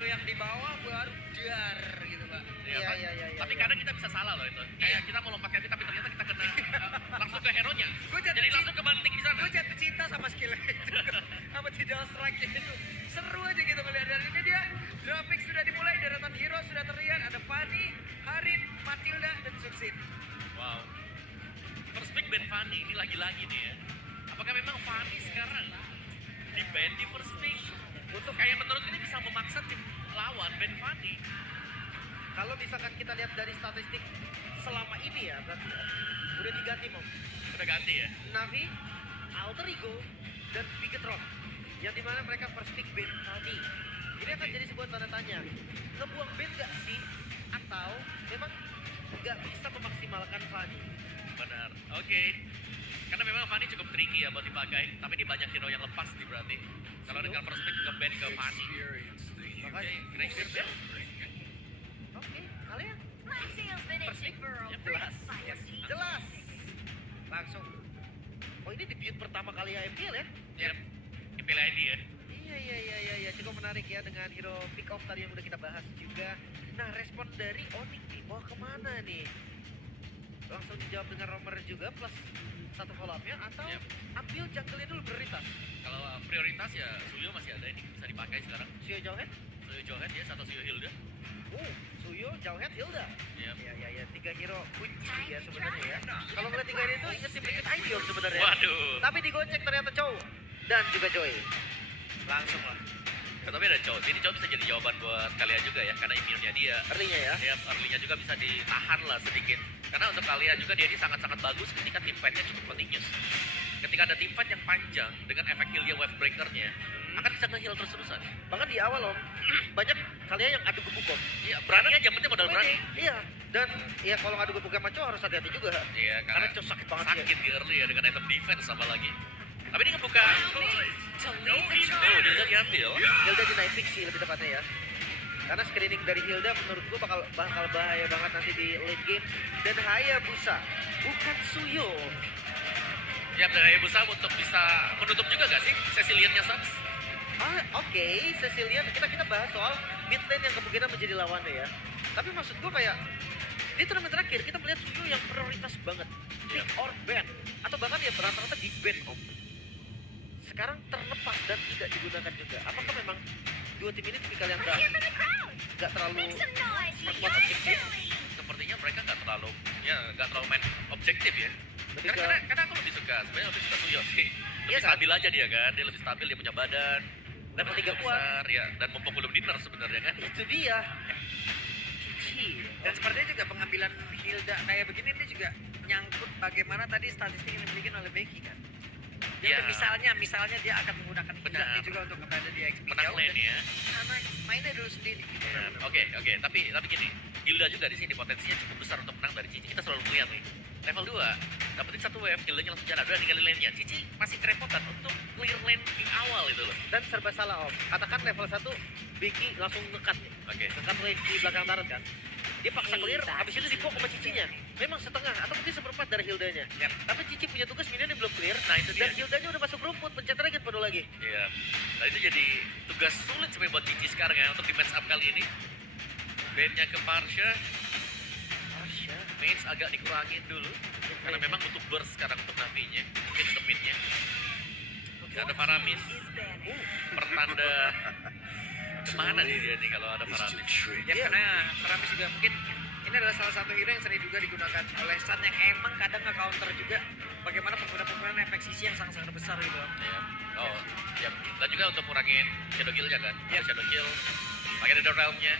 yang di bawah baru dar gitu Pak. Iya. Tapi kadang kita bisa salah loh itu. Kayak kita mau lompat tapi ternyata kita kena langsung ke hero-nya. Jadi langsung kebanting di sana. Gue jatuh cinta sama skill itu. Sama tidal strike itu. Seru aja gitu ngeliat dari ini dia. Grafik sudah dimulai, deretan hero sudah terlihat. Ada Fanny, Harin, Matilda, dan Suxin. Wow. First pick Ben Fanny, ini lagi-lagi nih ya. Apakah memang Fanny sekarang di ban di first pick? Untuk kayak menurut ini bisa memaksa tim lawan Ben Fanny. Kalau misalkan kita lihat dari statistik selama ini ya, berarti ya, udah diganti mau. Udah ganti ya? Navi, Alter Ego, dan Bigetron. Yang dimana mereka first pick Ben Fanny. Ini akan jadi sebuah tanda tanya. Ngebuang Ben gak sih? Atau memang gak bisa memaksimalkan Fanny? Benar. Oke. Karena memang Fanny cukup tricky ya buat dipakai. Tapi ini banyak hero yang lepas nih berarti. Kalau dengan first pick ke ban ke Fanny. Makanya, Great Bear. Oke, kalian Persik jelas. Jelas. Langsung. Oh ini debut pertama kali AMPL ya? Yep. Dipilih ID ya. Iya, cukup menarik ya dengan hero pick off tadi yang udah kita bahas juga. Nah, respon dari Onyx nih, mau kemana nih? Langsung dijawab dengan Romer juga plus satu follow up-nya atau Yep. ambil jungle-nya dulu prioritas. Kalau prioritas ya Suyo masih ada ini bisa dipakai sekarang. Suyo Jauhead? Suyo Johet ya, satu Suyo Hilda. Suyo, Jauhead, Hilda. Yep. Iya, tiga hero kunci ya sebenarnya ya. Kalau ngeliat tiga ini tuh inget tim Ideon sebenarnya. Waduh. Tapi digocek ternyata Chow dan juga Joy. Langsung lah. Tapi ada Chow. Ini Chow bisa jadi jawaban buat kalian juga ya, karena imunnya dia. Early-nya ya. Ya, early-nya juga bisa ditahan lah sedikit. Karena untuk kalian juga dia ini sangat-sangat bagus ketika team fight-nya cukup continuous. Ketika ada team fight yang panjang dengan efek heal-nya wave breaker-nya, akan bisa nge-heal terus-terusan. Bahkan di awal om, banyak kalian yang adu gebuk om. Iya, berani aja, penting modal berani. Iya, dan ya kalau adu gebuk sama Chow harus hati-hati juga. Iya, Karena Chow sakit banget ya. sakit di early ya dengan item defense sama lagi. Tapi ini ngebuka. To lead the Oh, charge. dia diambil. Hilda di naik sih lebih tepatnya ya. Karena screening dari Hilda menurut gua bakal bahaya banget nanti di late game. Dan Hayabusa, bukan Suyo. Ya, dari Hayabusa untuk bisa menutup juga gak sih Cecilian-nya Suns? Oke, Cecilian kita bahas soal mid lane yang kemungkinan menjadi lawannya ya. Tapi maksud gua kayak di turnamen terakhir kita melihat Suyo yang prioritas banget. Pick or ban. Atau bahkan ya rata-rata di ban om. Sekarang terlepas dan tidak digunakan juga. Apakah memang dua tim ini tipikal yang Let's hear from the crowd. nggak terlalu Make some noise for berbuat yours objektif? truly. Sepertinya mereka nggak terlalu main objektif ya. Lebih Karena aku lebih suka, sebenarnya lebih suka Suyo sih. Lebih Iya kan? stabil aja dia kan, dia lebih stabil, dia punya badan. Dan Level 3 cukup kuat. besar, ya. Dan mumpung belum dinner sebenarnya kan. itu dia. Cici. Dan sepertinya juga pengambilan Hilda kayak begini ini juga nyangkut bagaimana tadi statistik yang dimiliki oleh Becky kan. Jadi Iya. misalnya dia akan menggunakan Benar. Hilda ini juga untuk berada di XP Menang jauh lane dan ya. karena mainnya dulu sendiri gitu. Ya, Oke, tapi gini, Hilda juga di sini potensinya cukup besar untuk menang dari Cici. Kita selalu melihat nih. Level 2, dapetin satu wave, Hildanya langsung jalan, udah tinggalin lane-nya. Cici masih kerepotan untuk clear lane di awal itu loh. Dan serba salah om. Katakan level 1 Becky langsung ngekat nih. Oke. Ngekat lane di belakang Tarot kan. Dia paksa clear, Iya. habis itu dipok sama Cicinya. Memang setengah atau mungkin seperempat dari Hildanya. Yap. Tapi Cici punya tugas minionnya belum clear. Nah, itu dia. Dan Hildanya udah masuk rumput, pencet target penuh lagi. Iya. Nah itu jadi tugas sulit sebenarnya buat Cici sekarang ya untuk di match up kali ini. Bandnya ke Marsha, Arsya. Mage agak dikurangin dulu. Karena memang butuh burst sekarang untuk Navi-nya, mungkin untuk mid-nya. Gak ada Faramis, Is banished. pertanda kemana nih dia nih kalau ada Faramis. Ya karena Paramis juga mungkin ini adalah salah satu hero yang sering juga digunakan oleh Sun yang emang kadang nge-counter juga bagaimana penggunaan efek sisi yang sangat-sangat besar gitu. Iya. Oh, ya. Dan juga untuk kurangin Shadow Kill-nya kan. Iya. Shadow Kill, pakai Nether Realm-nya,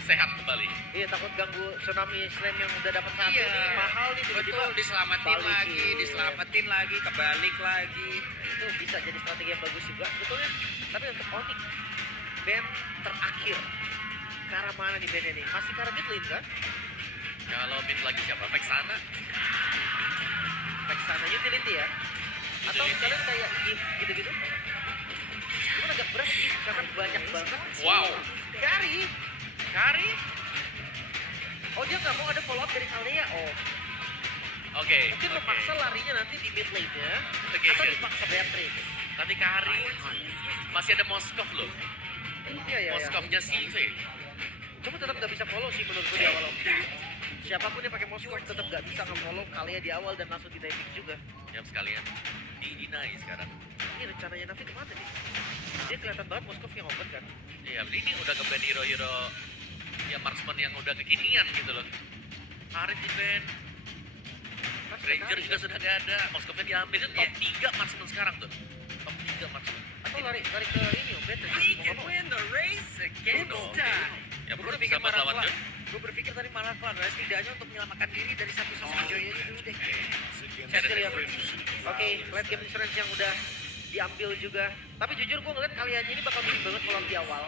sehat kembali. Iya takut ganggu tsunami slam yang udah dapat satu Iya. nih. Mahal nih tiba-tiba. Betul, diselamatin balikin. lagi, diselamatin lagi, kebalik lagi. Itu bisa jadi strategi yang bagus juga sebetulnya. Tapi untuk Onyx, band terakhir. Ke arah mana nih bandnya nih? Masih ke arah mid lane kan? Kalau mid lagi siapa? Vexana? Back sana utility ya? Atau Utility. kalian kayak gift gitu-gitu? Cuman agak berat gift karena banyak banget. Wow. Kari! Kari? Oh dia nggak mau ada follow up dari Alea. Oh Oke. mungkin oke. memaksa larinya nanti di mid lane-nya. Oke, Atau oke. dipaksa Beatrix. Tapi Kari masih ada Moskov loh. Iya, ya. Moskov-nya CV. Cuma tetap nggak bisa follow sih menurut gue di awal. Siapapun yang pakai Moskov tetap nggak bisa nge-follow Kalia di awal dan langsung di timing juga. Ya sekalian. Di-deny sekarang. Ini rencananya Navi kemana nih? Dia kelihatan banget Moskov yang open kan? Iya, ini udah nge-ban hero-hero ya marksman yang udah kekinian gitu loh. Harit di ban, Ranger juga sudah nggak ada, Moskovnya diambil. Itu top 3 marksman sekarang tuh. Top 3 marksman. Atau lari ke ini, Beatrix. We can win the race against time. Ya Gue bro, berpikir sahabat malah lawan Cloud. John. Gue berpikir tadi malah Cloud, setidaknya untuk menyelamatkan diri dari satu sosok Joy ini dulu deh. Cecilion. Oke, late game insurance yang udah diambil juga. Tapi jujur gue ngeliat kalian ini bakal mirip banget kalau di awal.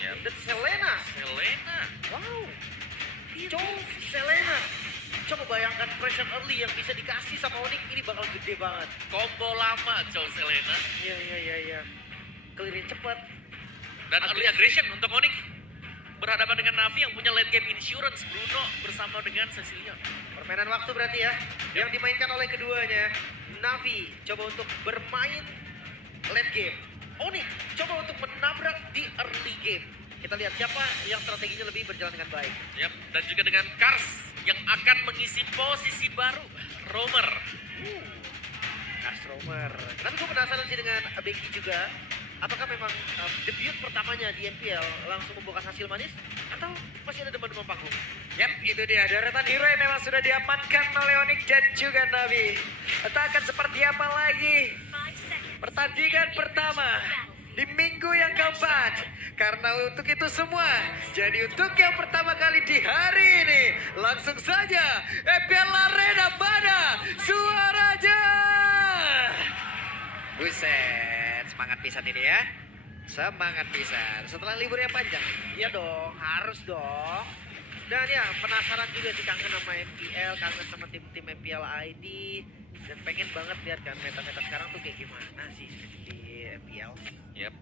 Ya. Dan Selena. Selena. Wow. Selena. Coba bayangkan pressure early yang bisa dikasih sama Onyx ini bakal gede banget. Combo lama Chow Selena. Iya. Clearin cepat. Dan early aggression untuk Onyx. Berhadapan dengan Navi yang punya late game insurance. Bruno bersama dengan Cecilion. Permainan waktu berarti ya. Yang dimainkan oleh keduanya. Navi coba untuk bermain late game. Onyx coba untuk menabrak di early game. Kita lihat siapa yang strateginya lebih berjalan dengan baik. Yap, dan juga dengan Kars yang akan mengisi posisi baru. Romer. Astromer. Tapi gue penasaran sih dengan Becky juga. Apakah memang debut pertamanya di MPL langsung membuahkan hasil manis? Atau masih ada demam-demam panggung? Yap, itu dia. Deretan hero yang memang sudah diamankan oleh Onyx dan juga Navi. Entah akan seperti apa lagi 5 seconds. pertandingan pertama di minggu yang keempat. Karena untuk itu semua, jadi untuk yang pertama kali di hari ini, langsung saja MPL Arena mana suaranya. Buset, semangat pisan ini ya. Semangat pisan. Setelah libur yang panjang. Iya dong, harus dong. Dan ya penasaran juga sih, kangen sama MPL, kangen sama tim-tim MPL ID. Dan pengen banget lihat kan meta-meta sekarang tuh kayak gimana sih di MPL. Yap.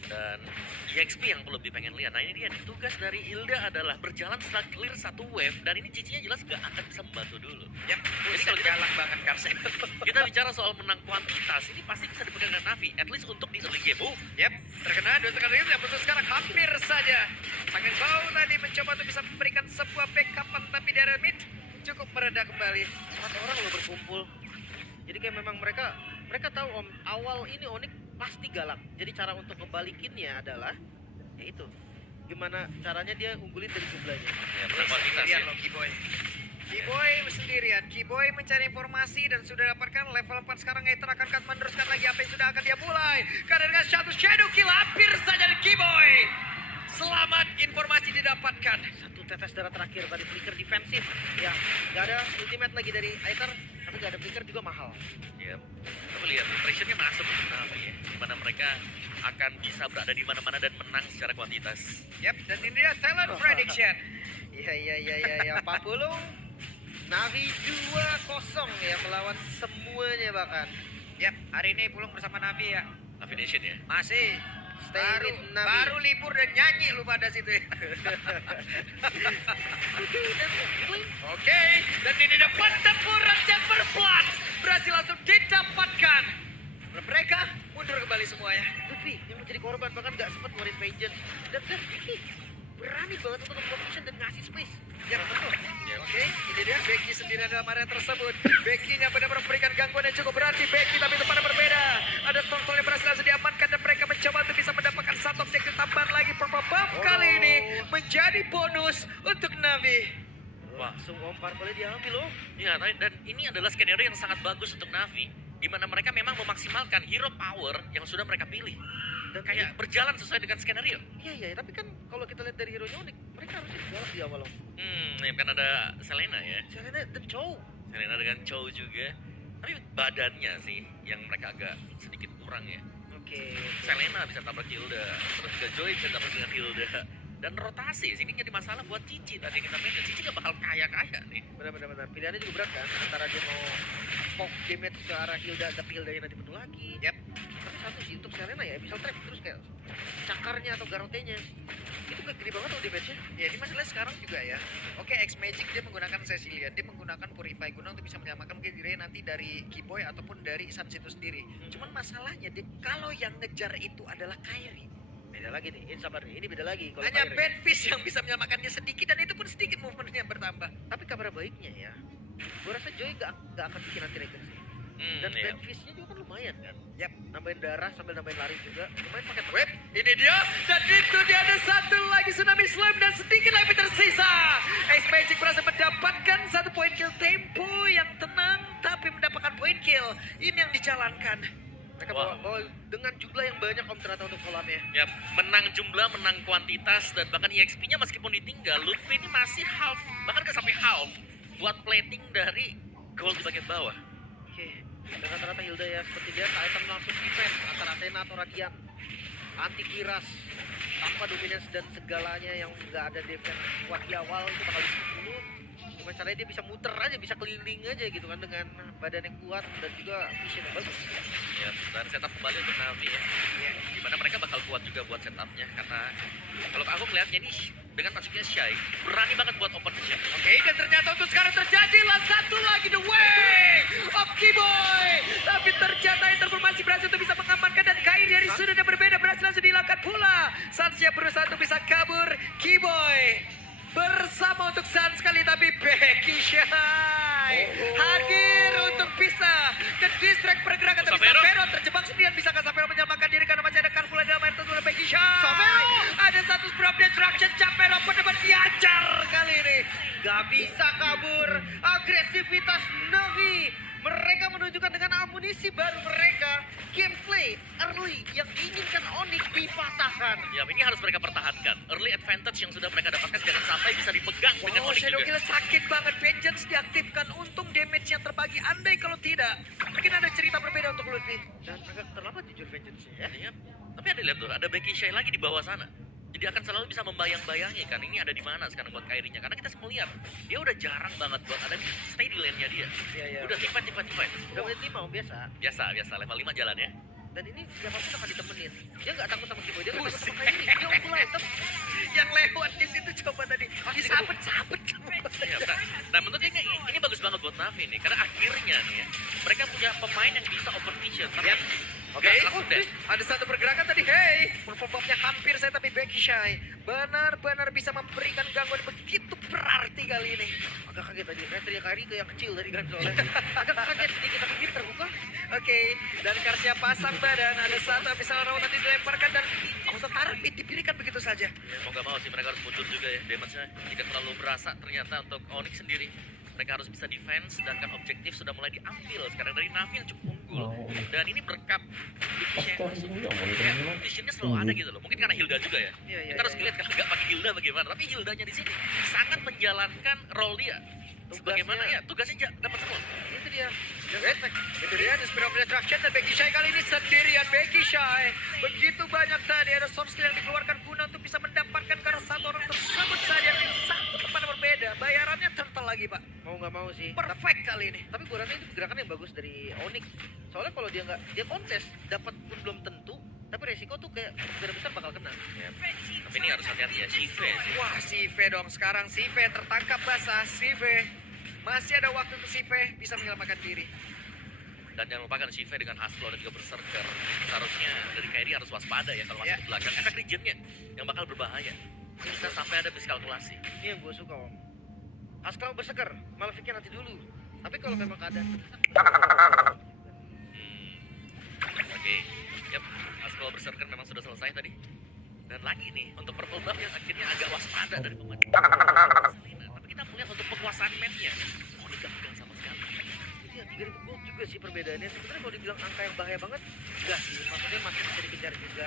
Dan EXP yang perlu lebih pengen lihat. Nah ini dia, tugas dari Hilda adalah berjalan setelah clear satu wave. Dan ini cicinya jelas gak akan bisa membantu dulu. Yap, Jadi kalau kita, galak banget Karsen. kita bicara soal menang kuantitas, ini pasti bisa dipegang dengan Navi. At least untuk di early game. Yap, terkena dua tekan yang musuh sekarang hampir saja. Sangat jauh tadi mencoba untuk bisa memberikan sebuah backupan, tapi dari mid cukup mereda kembali. 4 orang loh berkumpul. Jadi kayak memang mereka tahu awal ini Onyx pasti galak. Jadi cara untuk ngebalikinnya adalah yaitu gimana caranya dia unggulin dari jumlahnya. Ya, menang kuantitas ya. Sendirian loh Kiboy. Kiboy sendirian. Kiboy mencari informasi dan sudah dapatkan level 4 sekarang. Ether akan meneruskan lagi apa yang sudah akan dia mulai. Karena dengan satu shadow kill hampir saja dari Kiboy. Selamat, informasi didapatkan. Satu tetes darah terakhir tadi flicker defensif. Ya, nggak ada ultimate lagi dari Aether, tapi nggak ada flicker juga mahal. Yap. Tapi lihat, pressure-nya masuk untuk Navi ya. Dimana mereka akan bisa berada di mana-mana dan menang secara kuantitas. Yap, dan ini dia talent prediction. Iya. 40. Navi 2-0 ya melawan semuanya bahkan. Yap, hari ini Pulung bersama Navi ya. Navi Nation ya. Masih Stay baru, with Navi. baru libur dan nyanyi lu pada situ ya. Oke, dan ini dapat tempuran Chamber Blood. Berhasil langsung didapatkan. Mereka mundur kembali semuanya. Luffy yang menjadi korban bahkan nggak sempat ngeluarin Vengeance. Dan Luffy berani banget untuk position dan ngasih space. Ya betul. Oke, ini dia Becky sendirian dalam area tersebut. Becky-nya benar-benar memberikan gangguan yang cukup berarti. Becky tapi itu pada berbeda. Ada Tongtol yang berhasil langsung diamankan dan mereka mencoba untuk bisa mendapatkan satu objektif tambahan lagi. Purple Buff kali ini menjadi bonus untuk Navi. Langsung ompar boleh diambil loh. Ya, dan ini adalah skenario yang sangat bagus untuk Navi, di mana mereka memang memaksimalkan hero power yang sudah mereka pilih. Dan kayak berjalan sesuai dengan skenario. Iya, tapi kan kalau kita lihat dari hero Onyx, mereka harusnya galak di awal loh. Ya kan ada Selena ya. Selena dan Chow. Selena dengan Chow juga. Tapi badannya sih yang mereka agak sedikit kurang ya. Oke. Selena bisa tabrak Hilda, terus juga Joy bisa tabrak dengan Hilda. Dan rotasi, sini jadi masalah buat Cici tadi kita mention. Cici gak bakal kaya-kaya nih. Benar. Pilihannya juga berat kan, antara dia mau poke damage ke arah Hilda, tapi Hildanya nanti penuh lagi. Yap. Tapi satu sih untuk Selena ya, bisa trap terus kayak cakarnya atau garotenya. Itu kayak gede banget loh damage-nya. Ya ini masalah sekarang juga ya. Oke, X-Magic dia menggunakan Cecilion, dia menggunakan Purify guna untuk bisa menyelamatkan mungkin diri nanti dari Kiboy ataupun dari Sans itu sendiri. Cuman masalahnya kalau yang ngejar itu adalah Kairi. Beda lagi nih, ini sabar nih, ini beda lagi. Kalau Hanya Kyrie. Badfish yang bisa menyelamatkannya sedikit dan itu pun sedikit movementnya bertambah. Tapi kabar baiknya ya, gue rasa Joy gak akan bikin anti-regen sih. Dan Iya. Badfish-nya juga kan lumayan kan. Yap. Nambahin darah sambil nambahin lari juga. Lumayan pakai Wait, ini dia. Dan itu dia ada satu lagi Tsunami Slam dan sedikit lagi tersisa. Ace Magic berhasil mendapatkan satu poin kill tempo yang tenang tapi mendapatkan poin kill. Ini yang dijalankan. Mereka Wow. bawa dengan jumlah yang banyak om ternyata untuk kolamnya. Ya, menang jumlah, menang kuantitas, dan bahkan EXP-nya meskipun ditinggal, Ludwig ini masih half, bahkan nggak sampai half, buat plating dari gold di bagian bawah. Oke, dan rata-rata Hilda ya seperti biasa item langsung defense antara Athena atau Radiant. Anti kiras, tanpa dominance dan segalanya yang nggak ada defense kuat di awal itu bakal dibunuh. Gimana caranya dia bisa muter aja, bisa keliling aja gitu kan dengan badan yang kuat dan juga vision yang bagus. Ya, dan setup kembali untuk Navi ya. Dimana mereka bakal kuat juga buat setupnya, karena kalau aku melihatnya ini dengan masuknya Shy, berani banget buat open shot. Oke, dan ternyata untuk sekarang terjadilah satu lagi the way of Kiboy. Tapi ternyata Interformasi berhasil untuk bisa mengamankan dan Kyrie dari sudut yang berbeda berhasil langsung dihilangkan pula. Sansia berusaha untuk bisa kabur. Kiboy bersama untuk San sekali tapi Becky Shy hadir untuk bisa ke distract pergerakan tapi Sapero. Sapero terjebak sendirian. Bisakah Sapero menyelamatkan diri karena masih ada Carful dalam air terus oleh Becky Shy. Sapero. Ada satu drop destruction. Sapero benar-benar diajar kali ini. Gak bisa kabur. Agresivitas Navi. Mereka menunjukkan dengan amunisi baru mereka. Gameplay early yang diinginkan Onyx dipatahkan. Ya, ini harus mereka pertahankan. Early advantage yang sudah mereka dapatkan jangan sampai bisa dipegang dengan Wow, Onyx Shadow juga. Killer sakit banget. Vengeance diaktifkan. Untung damage-nya terbagi. Andai kalau tidak, mungkin ada cerita berbeda untuk Ludwig. Dan agak terlambat jujur vengeance ya. Iya. Tapi ada lihat tuh, ada Becky Shy lagi di bawah sana. Jadi akan selalu bisa membayang-bayangi kan ini ada di mana sekarang buat Kyrie-nya. Karena kita melihat dia udah jarang banget buat ada stay di lane-nya dia. Iya, iya. Udah tipe. Udah menit 5 biasa. Biasa level 5 jalan ya. Dan ini siapapun akan ditemenin. Dia nggak takut sama Kiboy, dia nggak takut Buset. sama Kyrie. Dia unggul item. Yang lewat di situ coba tadi. Disabet-sabet semua. Ya, nah menurut ini bagus banget buat Navi nih. Karena akhirnya nih ya, mereka punya pemain yang bisa open vision. Tapi Yap. Oke, langsung deh. ada satu pergerakan tadi. Hey, performanya hampir saya tapi Becky Shy benar-benar bisa memberikan gangguan begitu berarti kali ini. Agak kaget tadi. Retria Kyrie ke yang kecil tadi kan soalnya. Agak kaget sedikit tapi kiri terbuka. Oke, dan Karsia pasang badan. Ada satu bisa rawat nanti dilemparkan dan untuk Arpit dipilihkan begitu saja. Ya, mau gak mau sih mereka harus mundur juga ya damage-nya. Tidak terlalu berasa ternyata untuk Onyx sendiri. Mereka harus bisa defense, sedangkan objektif sudah mulai diambil sekarang dari Navi yang cukup unggul. Dan ini berkat Vision yang masuk. Ya, visionnya selalu ada gitu loh. Mungkin karena Hilda juga ya. Iya, iya, Kita harus iya. ngeliat kalau nggak pakai Hilda bagaimana. Tapi Hildanya di sini sangat menjalankan role dia. Sebagaimana ya tugasnya dapat semua. Itu dia. Itu dia, The Spirit of Destruction dan Becky Shy kali ini sendirian. Becky Shy begitu banyak tadi ada soft skill yang dikeluarkan guna untuk bisa mendapatkan karena satu orang tersebut saja di satu tempat yang berbeda. Bayarannya turtle lagi pak. Mau nggak mau sih. Perfect kali ini. Tapi gue rasa itu gerakan yang bagus dari Onyx. Soalnya kalau dia nggak dia kontes dapat pun belum tentu. Tapi resiko tuh kayak besar bakal kena. Ya. Tapi ini harus hati-hati ya, Shive sih. Wah, Sive dong sekarang. Sive tertangkap basah. Sive masih ada waktu untuk Sive bisa menyelamatkan diri. Dan jangan lupakan Shive dengan Haslo dan juga Berserker. Seharusnya dari Kyrie harus waspada ya kalau masuk Ya. ke belakang. Efek regionnya yang bakal berbahaya. Bisa sampai ada miskalkulasi. Ini yang gue suka om. Askal berseker, Maleficnya nanti dulu. Tapi kalau memang keadaan Oke. Yap, Haslo Berserker memang sudah selesai tadi. Dan lagi nih, untuk purple buff yang akhirnya agak waspada dari pemain. Tapi kita melihat untuk penguasaan mapnya. Oh, ini gak pegang sama sekali. Ini ya 3000 gold juga sih perbedaannya. Sebenarnya kalau dibilang angka yang bahaya banget, enggak sih. Maksudnya masih bisa dikejar juga.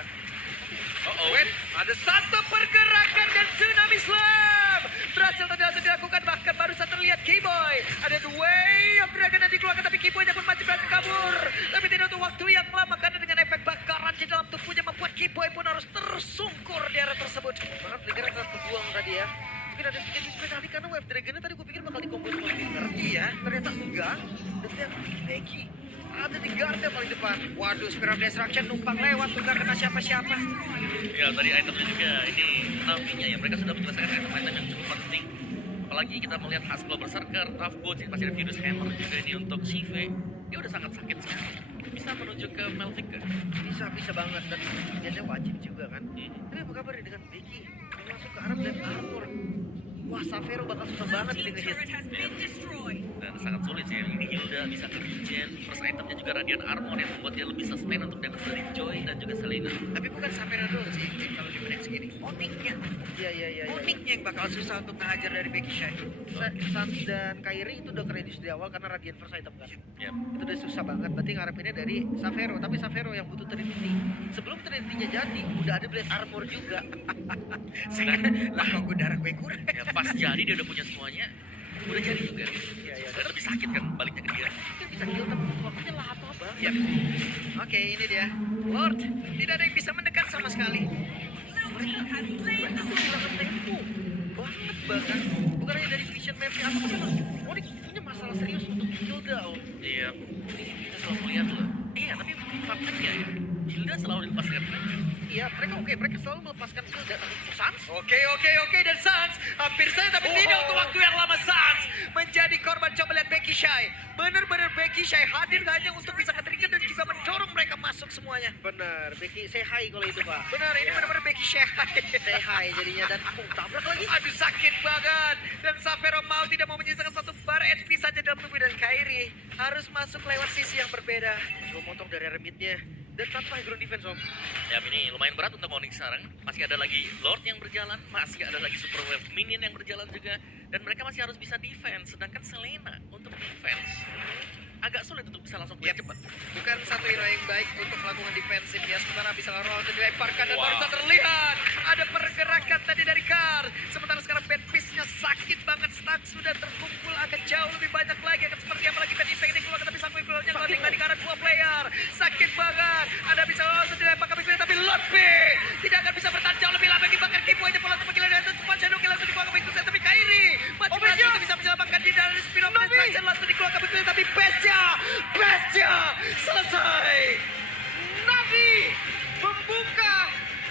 Wait, ada satu pergerakan dan Tsunami Slam berhasil dilakukan, bahkan baru saja terlihat Kiboy. Ada the way of Dragon yang dikeluarkan tapi Kiboy pun masih berhasil kabur. Tapi tidak untuk waktu yang lama karena dengan efek bakaran di dalam tubuhnya membuat Kiboy pun harus tersungkur di area tersebut. Bahkan trigger akan kebuang tadi ya. Mungkin ada sedikit mispek karena wave dragonnya tadi gue pikir bakal dikombos sama trigger. Iya. Ternyata enggak. Dan dia Becky ada di garda paling depan. Waduh, Spirit of Destruction numpang lewat tuh gak kena siapa-siapa. Ya, tadi itemnya juga ini Navi-nya ya. Mereka sudah menyelesaikan item-item yang cukup penting. Apalagi kita melihat Haslo Berserker, Tough Boots, masih ada Virus Hammer juga ini untuk Shive. Dia udah sangat sakit sekali. Bisa menuju ke Malvika. Bisa banget dan biasanya wajib juga kan. Tapi apa kabar nih dengan Becky? Yang masuk ke arah Black Armor. Wah, Savero bakal susah banget nih ngehit. Dan sangat sulit sih. Ini Hilda bisa ke regen, first itemnya juga Radiant Armor yang membuat dia lebih sustain untuk damage dari Joy dan juga Selena. Tapi bukan Savera doang sih kalau di match gini. Onyx-nya. Iya. Onyx-nya yang bakal susah untuk menghajar dari Becky Shy. Sans dan Kairi itu udah kredit di awal karena Radiant first item kan. Ya, Itu udah susah banget. Berarti ngarepinnya dari Savero. Tapi Savero yang butuh Trinity. Sebelum Trinity-nya jadi, udah ada Blade Armor juga. Lah kok gue darah gue kurang. ya pas jadi dia udah punya semuanya, udah jadi juga. Iya. Dan lebih sakit kan baliknya ke dia. Dia bisa kill tapi butuh waktunya lama banget. Yap. Oke, ini dia. Lord, tidak ada yang bisa mendekat sama sekali. Mereka kehilangan tempo banget bahkan. Bukan hanya dari vision map atau memang Onyx punya masalah serius untuk Hilda. Iya, ini kita selalu melihat loh. Iya, tapi faktanya ya, Hilda selalu dilepas dengan mereka. Iya, mereka selalu melepaskan Hilda tapi Sans. Oke, dan Sans hampir saja tapi tidak untuk waktu yang lama. Sans menjadi korban. Coba lihat Becky Shy. Benar-benar Becky Shy hadir hanya untuk bisa nge-trigger dan juga mendorong mereka masuk semuanya. Benar, Becky say hi kalau itu Pak. Benar, ini Iya. benar-benar Becky Shy. Say hi jadinya dan tabrak lagi. Aduh, sakit banget. Dan Savero mau tidak mau menyisakan satu bar HP saja dalam tubuh dan Kairi harus masuk lewat sisi yang berbeda. Coba motong dari remitnya dan tanpa high ground defense Om. Ya ini lumayan berat untuk Onyx sekarang. Masih ada lagi Lord yang berjalan, masih ada lagi Super Wave Minion yang berjalan juga. Dan mereka masih harus bisa defense. Sedangkan Selena untuk defense agak sulit untuk bisa langsung clear Yep. cepat. Bukan satu hero yang baik untuk melakukan defensif ya. Sementara bisa langsung dilemparkan dan Wow. baru saja terlihat ada pergerakan tadi dari Kar. Sementara sekarang bad piece-nya sakit banget. Stun sudah terkumpul agak jauh lebih banyak lagi. Akan seperti apa lagi bad impact ini keluar tapi sang Wiggles-nya ngeloading tadi ke arah dua player. Sakit banget. Ada bisa langsung dilemparkan Wiggles tapi Lord B tidak akan bisa bertahan jauh lebih lama. Dibakar Kipu aja pola tempat gila dan sempat Shadow Kill langsung dikeluarkan Wiggles tapi Kairi masih untuk bisa menyelamatkan diri dari Spear of Destruction langsung dikeluarkan Wiggles tapi Bestia selesai. Navi membuka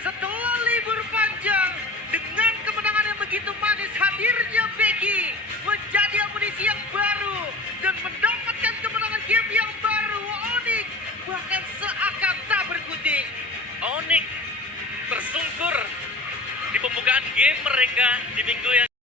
setelah libur panjang dengan kemenangan yang begitu manis. Hadirnya Becky menjadi amunisi yang baru dan mendapatkan kemenangan game yang baru. Onyx bahkan seakan tak berkutik. Onyx tersungkur di pembukaan game mereka di minggu yang